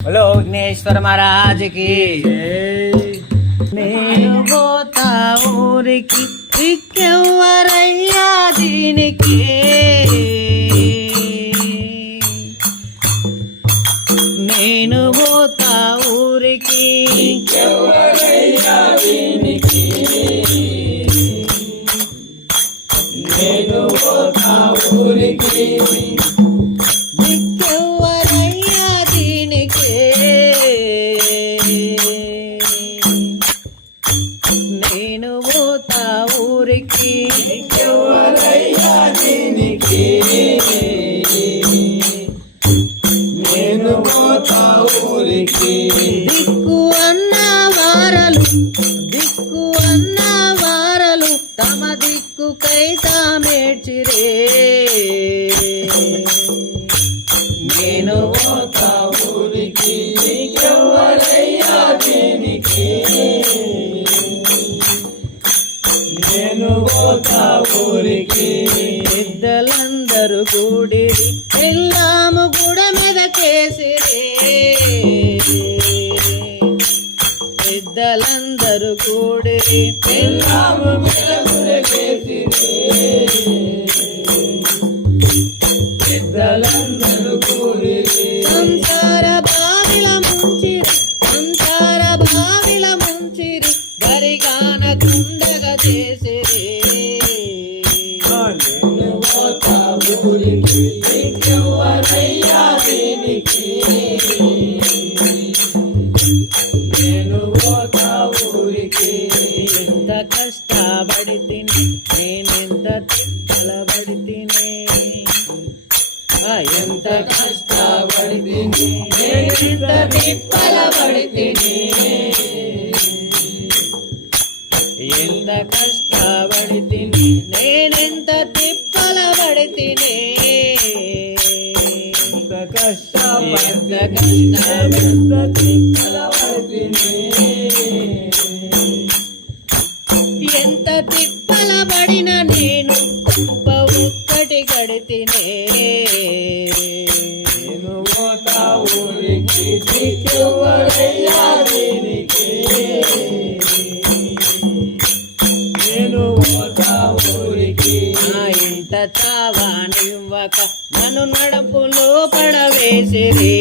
Hello Vighneshwara మహారాజుకి నేను పోతా ఊరికి దిక్కెవ్వరయ్యా దీనికి నేను పోతా ఊరికి నేను పోతా ఊరికి దిక్కెవ్వరయ్యా దీనికి నేను పోతా ఊరికి ఎవరయ్యా దీనికి నేను పోతా ఊరికి దిక్కు అన్న వారలు దిక్కు అన్న వారలు తమ దిక్కు కైతా మేడ్చిరే నేను పోతా ఊరికి ఎవరయ్యా దీనికి నేను పోతా ఊరికి పెద్దలందరూ కూడి వెళ్ళాము గుడ మీద కేసిరే పెద్దలందరూ కూడి రాము చేసి పెద్దలందరూ కూడి సంసార బావిల ముంచిరి సంసార బావిల ముంచిరి గరిగాన కుండగా చేసిరి నేను పోతా ఊరికి ఎవరయ్యా దీనికి నేను పోతా ఊరికి ఎంత కష్టపడి తిని నేనెంత తిప్పలబడి తినే ఎంత కష్టపడి తిని నేనెంత తిప్పలబడి తిని ఎంత కష్టపడి తిని నేనెంత తిప్పలబడి తినే ఎంత కష్టపడి ఎంత కష్టపడి ఎంత తిప్పలబడి తిని ఎంత తిప్పలబడిన నేను కుంప ఒక్కటి గడితినే నేను పోతా ఊరికి దిక్కెవ్వరయ్యా దీనికి నేను పోతా ఊరికి నా ఇంత చావానివ్వక నన్ను నడుపులో పడవేసిరి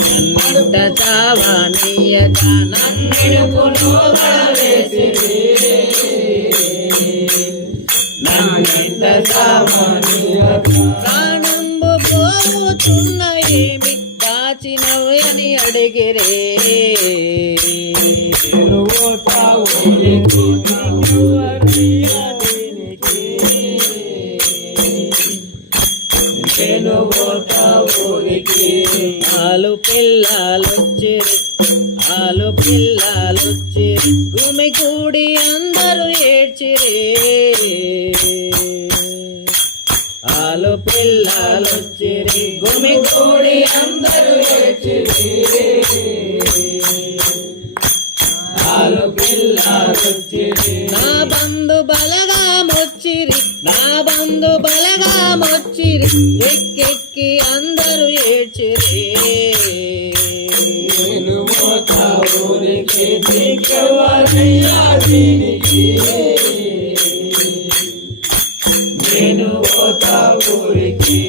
నన్నింత చావానియక నన్నిడుపులో పడవేసిరి నన్నింత ప్రాణంబు పోతున్న ఏమి దాచినవి అని అడిగిరే నేను పోతా ఊరికి దిక్కెవ్వరయ్యా దీనికి నేను పోతా ఊరికి ఆలు పిల్లలొచ్చిరి ఆలు పిల్లలొచ్చిరి గుమిగూడి అందరూ ఏడ్చిరి ఆలు పిల్లలొచ్చిరి గుమిగూడి అందరూ ఏడ్చిరి ఆలు పిల్లలొచ్చిరి నా బంధు బలగా మొచ్చిరి నా బంధు బలగా మొచ్చిరి ఎక్కెక్కి అందరూ ఏడ్చిరి నేను పోతా ఊరికి దిక్కెవ్వరయ్యా దీనికి నేను పోతా ఊరికి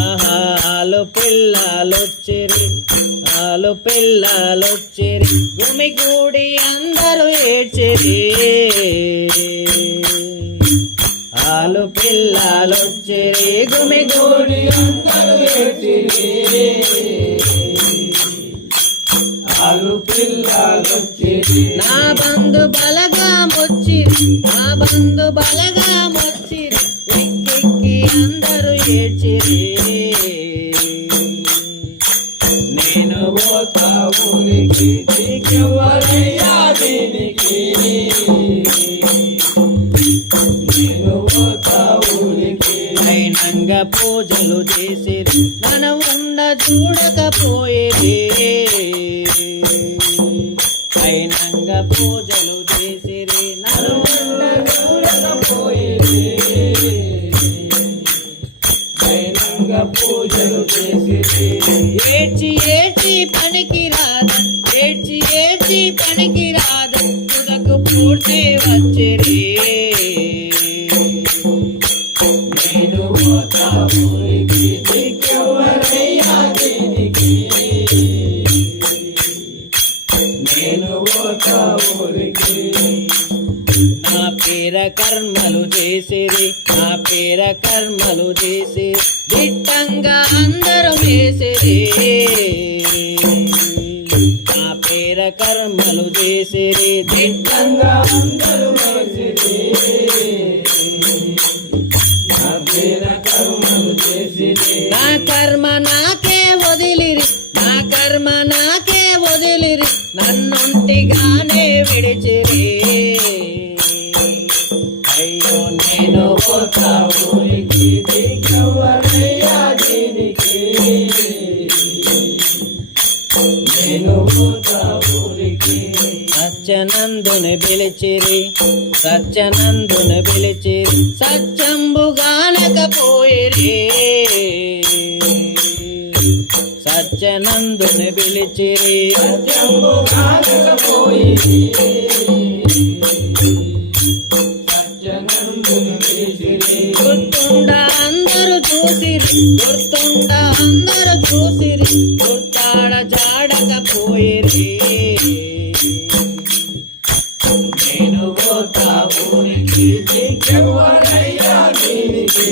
ఆహా ఆలు పిల్లలొచ్చిరి ఆలు పిల్లలొచ్చిరి గుమిగూడి అందరూ ఏడ్చిరి ఆలు పిల్లలొచ్చిరి గుమిగూడి అందరూ ఏడ్చిరి ఆలు పిల్లలొచ్చిరి నా బంధు బలగా మొచ్చిరి నా బంధు బలగా మొచ్చిరి ఎక్కెక్కి అందరూ ఏడ్చిరి నేను పోతా ఊరికి దిక్కెవ్వరయ్యా దీనికి నేను పోతా ఊరికి అయినంగా పూజలు చేసిరి మనం ఉండ చూడకపోయేది అయినంగా పూజలు చేసిరి నన్ను ఉండ చూడకపోయేది దిట్టంగ పూజలు చేసిరి ఏడ్చి ఏడ్చి పనికి రాద ఏడ్చి ఏడ్చి పనికి రాద తుదకు పూర్తి వచ్చిరి నేను పోతా ఊరికి దిక్కెవ్వరయ్యా దీనికి నేను పోతా ఊరికి నా పేర కర్మలు చేసిరి నా పేర కర్మలు చేసి దిట్టంగా అందరూ వేసిరి నా పేర కర్మలు చేసిరి దిట్టంగా అందరూ వేసిరి నా పేర కర్మలు చేసిరి నా కర్మ నాకే వదిలిరి నా కర్మ నాకే వదిలిరి నన్నుంటిగానే విడిచిరి అయ్యో నేను పోతా ఊరికి దిక్కెవ్వరయ్యా దీనికి నేను పోతా ఊరికి సత్యనందుని పిలిచిరి సత్యనందుని పిలిచిరి సత్యంబుగానకపోయిరి సత్యనందుని పిలిచిరి సత్యము కాకపోయింది సత్యనందుని పిలిచిరి గుర్తుండ అందరూ చూసిరి గుర్తుండ అందరూ చూసిరి గుర్తాడ జాడకపోయిరి నేను పోతా ఊరికి దిక్కెవ్వరయ్యా దీనికి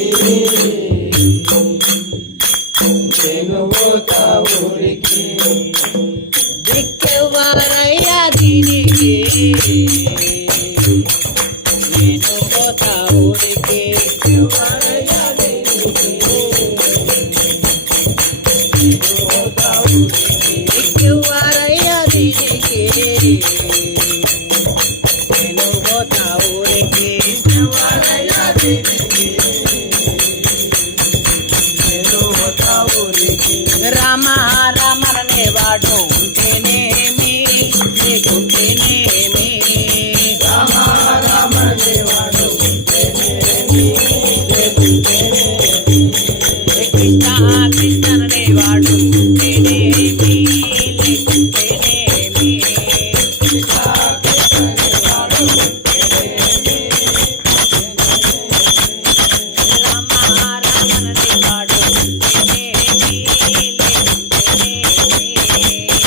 నేను పోతా ఊరికి దిక్కెవ్వరయ్యా దీనికి నేను పోతా ఊరికి దిక్కెవ్వరయ్యా దీనికి నేను పోతా ఊరికి దిక్కెవ్వరయ్యా దీనికి నేను పోతా ఊరికి దిక్కెవ్వరయ్యా దీనికి నేను పోతా ఊరికి రామ రామనే వాడు ఉంటేనేమి లేకుంటేనేమి రామ రామ దేవాడు ఉంటేనేమి లేకుంటేనేమి కృష్ణ కృష్ణనే వాడు ఉంటేనేమి లేకుంటేనేమి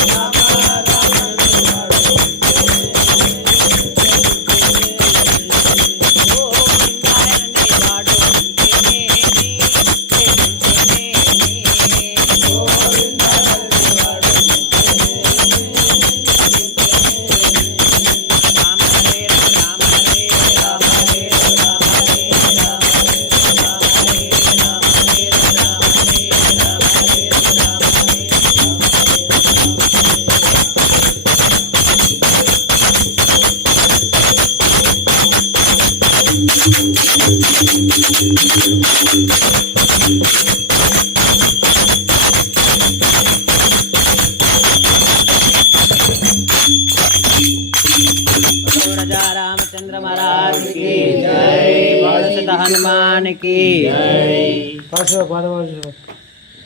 రామ రామనే వాడు ఉంటేనేమి లేకుంటేనేమి గోవిందాయననే వాడు ఉంటేనేమి లేకుంటేనేమి రామ హరే రామ హరే రామ హరే రామ హరే రామ హరే రామ హరే రామ హరే రామ హరే రామ హరే రామ హరే राजा रामचंद्र महाराज की जय बोलो सीता हनुमान की जय।